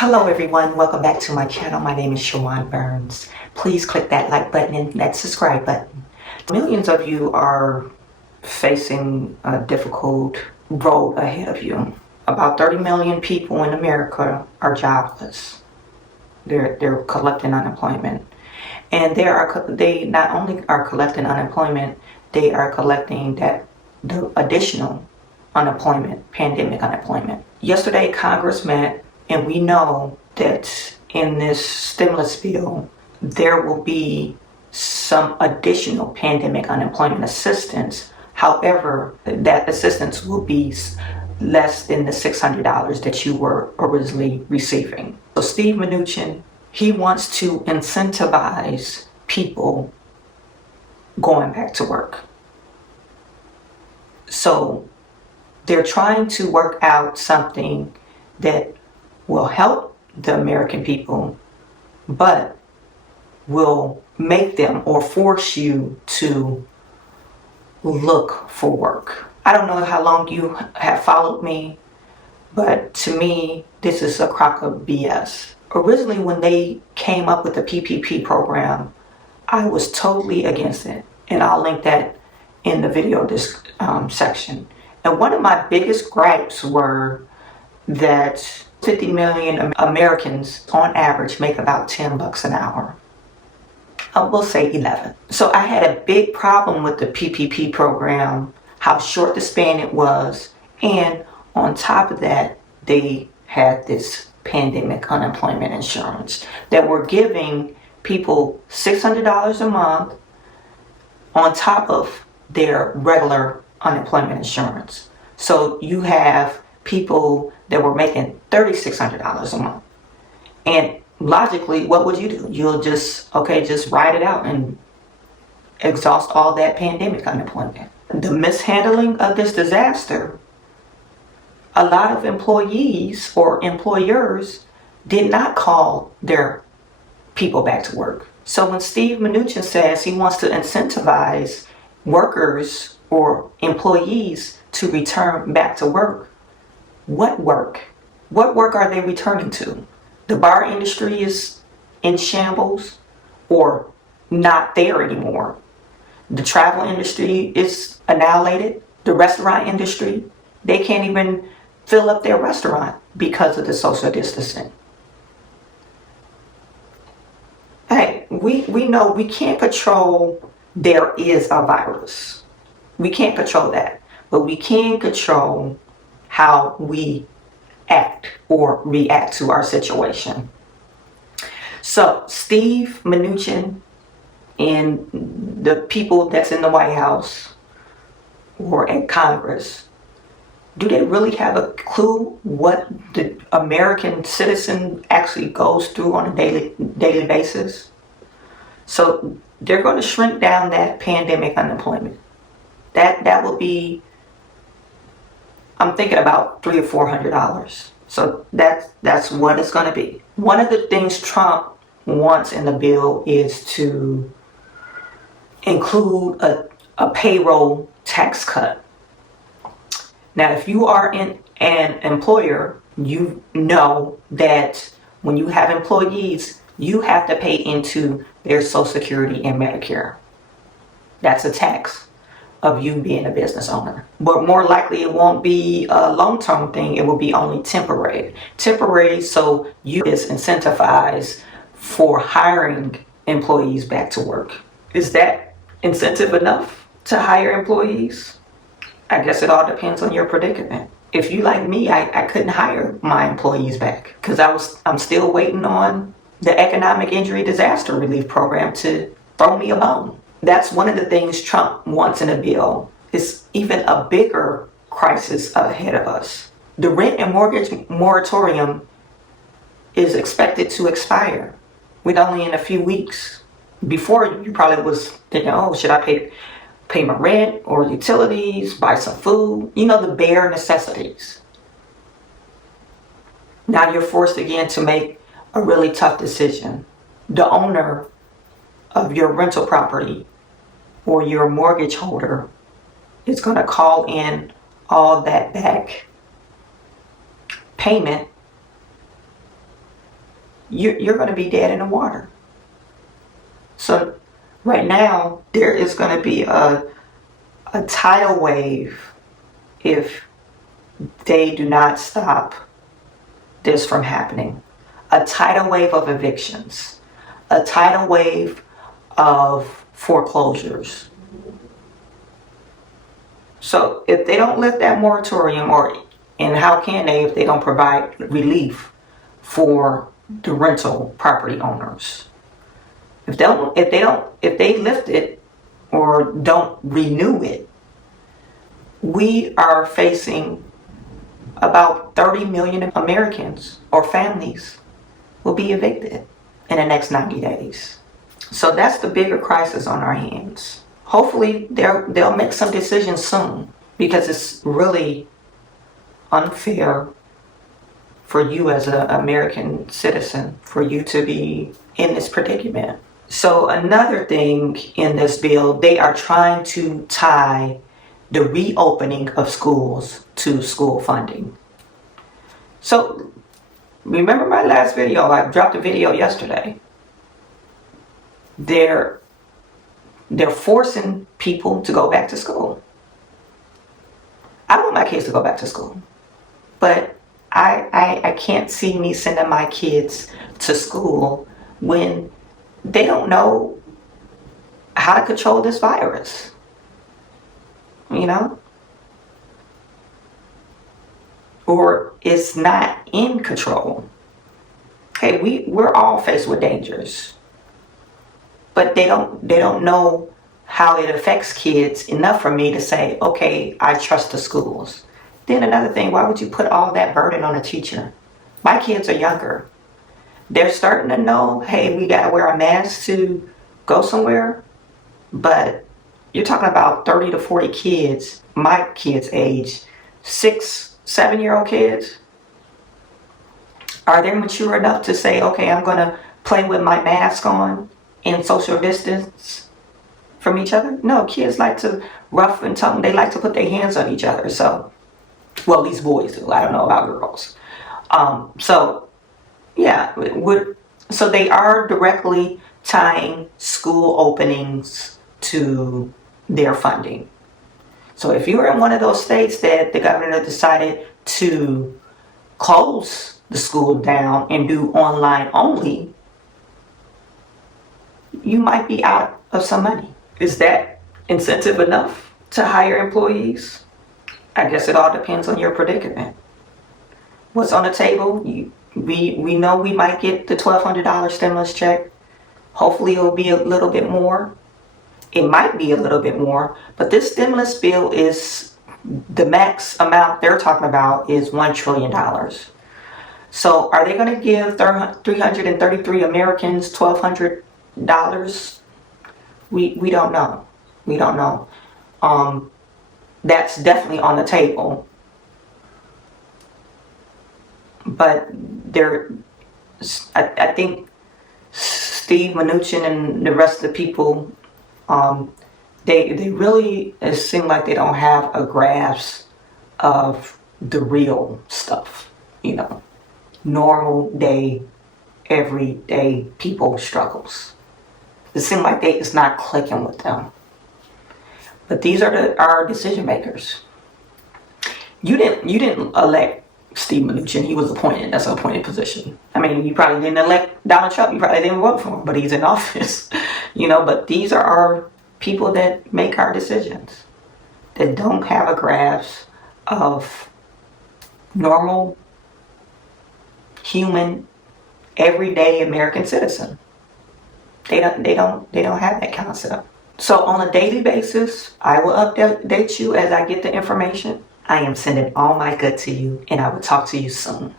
Hello everyone, welcome back to my channel. My name is Chawanne Burns. Please click that like button and that subscribe button. Millions of you are facing a difficult road ahead of you. About 30 million people in America are jobless. They're collecting unemployment. And they not only are collecting unemployment, they are collecting the additional unemployment, pandemic unemployment. Yesterday Congress met, and we know that in this stimulus bill, there will be some additional pandemic unemployment assistance. However, that assistance will be less than the $600 that you were originally receiving. So Steve Mnuchin, he wants to incentivize people going back to work. So they're trying to work out something that will help the American people, but will make them or force you to look for work. I don't know how long you have followed me, but to me, this is a crock of BS. Originally, when they came up with the PPP program, I was totally against it, and I'll link that in the video section. And one of my biggest gripes were that 50 million Americans on average make about $10 an hour. I will say 11. So I had a big problem with the PPP program, how short the span it was, and on top of that, they had this pandemic unemployment insurance that were giving people $600 a month on top of their regular unemployment insurance. So you have people that were making $3,600 a month. And logically, what would you do? You'll just ride it out and exhaust all that pandemic unemployment. The mishandling of this disaster, a lot of employees or employers did not call their people back to work. So when Steve Mnuchin says he wants to incentivize workers or employees to return back to work, what work? What work are they returning to? The bar industry is in shambles or not there anymore. The travel industry is annihilated. The restaurant industry, they can't even fill up their restaurant because of the social distancing. Hey, we know we can't control there is a virus. We can't control that, but we can control how we act or react to our situation. So Steve Mnuchin and the people that's in the White House or at Congress, do they really have a clue what the American citizen actually goes through on a daily basis? So they're going to shrink down that pandemic unemployment. That will be, I'm thinking about $300 or $400. So that's what it's going to be. One of the things Trump wants in the bill is to include a payroll tax cut. Now, if you are an employer, you know that when you have employees, you have to pay into their Social Security and Medicare. That's a tax of you being a business owner. But more likely it won't be a long-term thing, it will be only temporary. Temporary, so you is incentivized for hiring employees back to work. Is that incentive enough to hire employees? I guess it all depends on your predicament. If you like me, I couldn't hire my employees back because I'm still waiting on the Economic Injury Disaster Relief Program to throw me a bone. That's one of the things Trump wants in a bill. It's even a bigger crisis ahead of us. The rent and mortgage moratorium is expected to expire with only in a few weeks. Before, you probably was thinking, oh, should I pay my rent or utilities, buy some food? You know, the bare necessities. Now you're forced again to make a really tough decision. The owner of your rental property or your mortgage holder is going to call in all that back payment you're going to be dead in the water. So right now, there is going to be a tidal wave if they do not stop this from happening. A tidal wave of evictions, a tidal wave of foreclosures. So if they don't lift that moratorium, and how can they if they don't provide relief for the rental property owners? If they lift it or don't renew it, we are facing about 30 million Americans or families will be evicted in the next 90 days. So that's the bigger crisis on our hands. Hopefully they'll make some decisions soon, because it's really unfair for you as an American citizen for you to be in this predicament. So another thing in this bill, they are trying to tie the reopening of schools to school funding. So remember my last video, I dropped a video yesterday. They're forcing people to go back to school. I want my kids to go back to school, but I can't see me sending my kids to school when they don't know how to control this virus, you know? Or it's not in control. Hey, we're all faced with dangers, but they don't know how it affects kids enough for me to say, okay, I trust the schools. Then another thing, why would you put all that burden on a teacher? My kids are younger. They're starting to know, hey, we gotta wear a mask to go somewhere, but you're talking about 30 to 40 kids, my kids' age, 6, 7-year-old kids. Are they mature enough to say, okay, I'm gonna play with my mask on and social distance from each other? No, kids like to rough and tumble. They like to put their hands on each other. So, well, these boys do. I don't know about girls. So they are directly tying school openings to their funding. So if you're in one of those states that the governor decided to close the school down and do online only, you might be out of some money. Is that incentive enough to hire employees? I guess it all depends on your predicament. What's on the table? We know we might get the $1,200 stimulus check. Hopefully it'll be a little bit more. It might be a little bit more, but this stimulus bill is, the max amount they're talking about is $1 trillion. So are they going to give 333 Americans $1,200? We don't know. We don't know. That's definitely on the table. But I think Steve Mnuchin and the rest of the people, they really, it seems like they don't have a grasp of the real stuff, you know, normal day, everyday people struggles. It seems like it's not clicking with them. But these are our decision makers. You didn't elect Steve Mnuchin. He was appointed. That's an appointed position. I mean, you probably didn't elect Donald Trump. You probably didn't vote for him, but he's in office. You know, but these are our people that make our decisions, that don't have a grasp of normal, human, everyday American citizen. They don't have that concept. So on a daily basis, I will update you as I get the information. I am sending all my good to you, and I will talk to you soon.